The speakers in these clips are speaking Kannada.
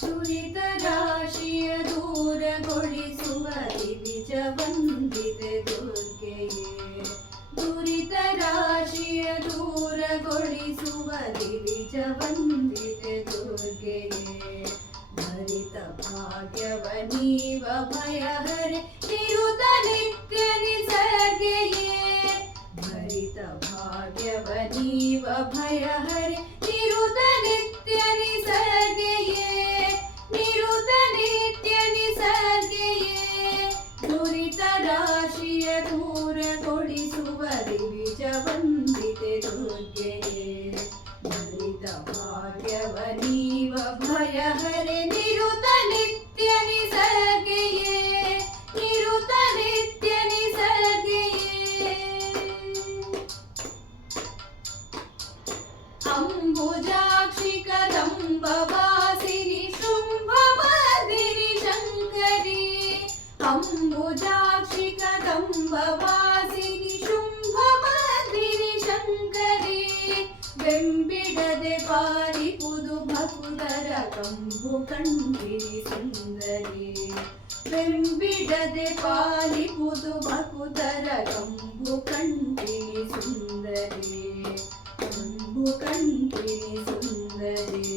ದುರಿತ ರಾಶಿಯ ದೂರಗೊಳಿಸುವ ದಿವಿಜ ವಂದಿತೆ ದುರ್ಗೆಯೇ. ದುರಿತ ರಾಶಿಯ ದೂರಗೊಳಿಸುವ ದಿವಿಜ ವಂದಿತೆ ದುರ್ಗೆಯೇ. ಭರಿತ ಭಾಗ್ಯವ ನೀವ ಭಯಹರೆ ನಿರುತ ನಿತ್ಯ ನಿಸರ್ಗೆಯೇ. ಭರಿತ ಭಾಗ್ಯವ ನೀವ ಭಯಹರೆ ನಿರುತ ನಿತ್ಯ ನಿಸರ್ಗೆಯೇ. ನಿರುತ ನಿತ್ಯ ನಿಸರ್ಗೆಯೇ. ದುರಿತ ರಾಶಿಯ ದೂರಗೊಳಿಸುವ ದಿವಿಜ ವಂದಿತೆ ದುರ್ಗೆಯೇ. ಭರಿತ ಭಾಗ್ಯವ ನೀವ ಭಯಹರೆ ನಿರುತ ನಿತ್ಯ ನಿಸರ್ಗೆಯೇ. ನಿರುತ ನಿತ್ಯ ನಿಸರ್ಗೆಯೇ. ಅಂಬುಜಾಕ್ಷಿ ಕದಂಬವಾಸಿನಿ ಶೃಂಭವರ್ಧಿನಿ ಶಂಕರಿ. ಅಂಬುಜಾಕ್ಷಿ ಕದಂಬವಾಸಿನಿ ಶುಂಭವರ್ಧಿನಿ ಶಂಕರಿ. ಬೆಂಬಿಡದೆ ಪಾಲಿಪುದು ಭಕುತರ ಕಂಬು ಕಂಠಿನಿ ಸುಂದರಿ. ಬೆಂಬಿಡದೆ ಪಾಲಿಪುದು ಭಕುತರ ಕಂಬು ಕಂಠಿನಿ ಸುಂದರಿ. ಕಂಬು ಕಂಠಿನಿ ಸುಂದರಿ.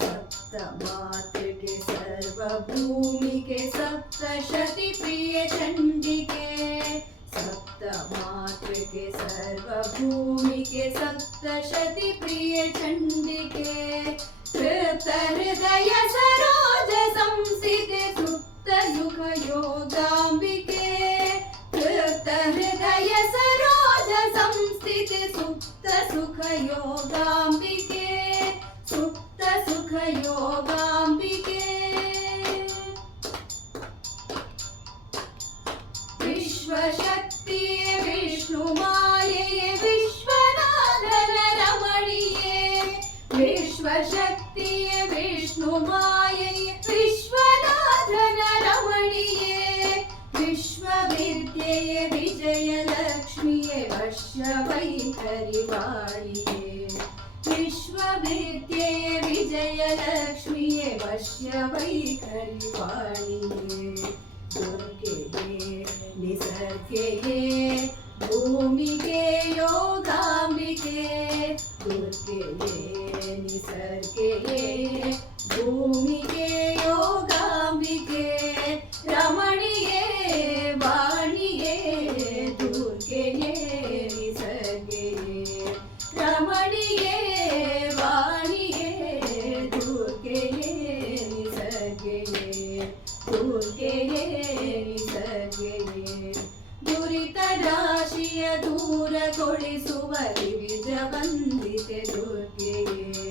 ಸಪ್ತ ಮಾತೃಕೆ ಸರ್ವಭೂಮಿಕೆ ಸಪ್ತಶತಿ ಪ್ರಿಯ ಚಂಡಿಕೆ. ಸಪ್ತ ಮಾತೃಕೆ ಸರ್ವಭೂಮಿಕೆ ಸಪ್ತಶತಿ ಪ್ರಿಯ ಚಂಡಿಕೆ. ತೃಪ್ತ ಹೃದಯ ಸರೋಜ ಸಂಸ್ಥಿತೆ ಸುಪ್ತ ಸುಖ ಯೋಗಾಂಬಿಕೆ. ತೃಪ್ತ ಹೃದಯ ಸರೋಜ ಸಂಸ್ಥಿತೆ ಸುಪ್ತ ಸುಖ ಯೋಗಾಂಬಿಕೆ. ಸುಪ್ತ ಸುಖ ಯೋಗಾಂಬಿಕೆ. ವಿಶ್ವಶಕ್ತಿಯೇ ವಿಷ್ಣು ಮಾಯೆಯೇ ವಿಶ್ವನಾಥನ ರಮಣಿಯೇ. ವಿಶ್ವಶಕ್ತಿಯೇ ವಿಷ್ಣು ಮಾಯೆಯೇ ವಿಶ್ವನಾಥನ ರಮಣಿಯೇ. ವಿಶ್ವವಿದ್ಯೆಯೇ ವಿಜಯಲಕ್ಷ್ಮಿಯೇ ವಶ್ಯವೈಖರಿ ವಾಣಿಯೇ. ವಿಶ್ವವಿದ್ಯೆಯೇ ವಿಜಯಲಕ್ಷ್ಮಿಯೇ ವಶ್ಯವೈಖರಿ ವಾಣಿಯೇ. ದುರ್ಗೆಯೇ ನಿಸರ್ಗೆಯೇ ಭೂಮಿಗೆ ಯೋಗಾಂಬಿಕೆ. ದುರ್ಗೆಯೇ ನಿಸರ್ಗೆಯೇ ಭೂಮಿಗೆ ಯೋಗಾಂಬಿಕೆ. ರಮಣಿಯೇ ವಾಣಿಯೇ ದುರ್ಗೆಯೇ ನಿಸರ್ಗೆಯೇ. ರಮಣಿಯೇ ವಾಣಿಯೇ ದುರ್ಗೆಯೇ ನಿಸರ್ಗೆಯೇ. ದುರ್ಗೆಯೇ ನಿಸರ್ಗೆಯೇ. ದುರಿತ ರಾಶಿಯ ದೂರಗೊಳಿಸುವ ದಿವಿಜ ವಂದಿತೆ ದುರ್ಗೆಯೇ.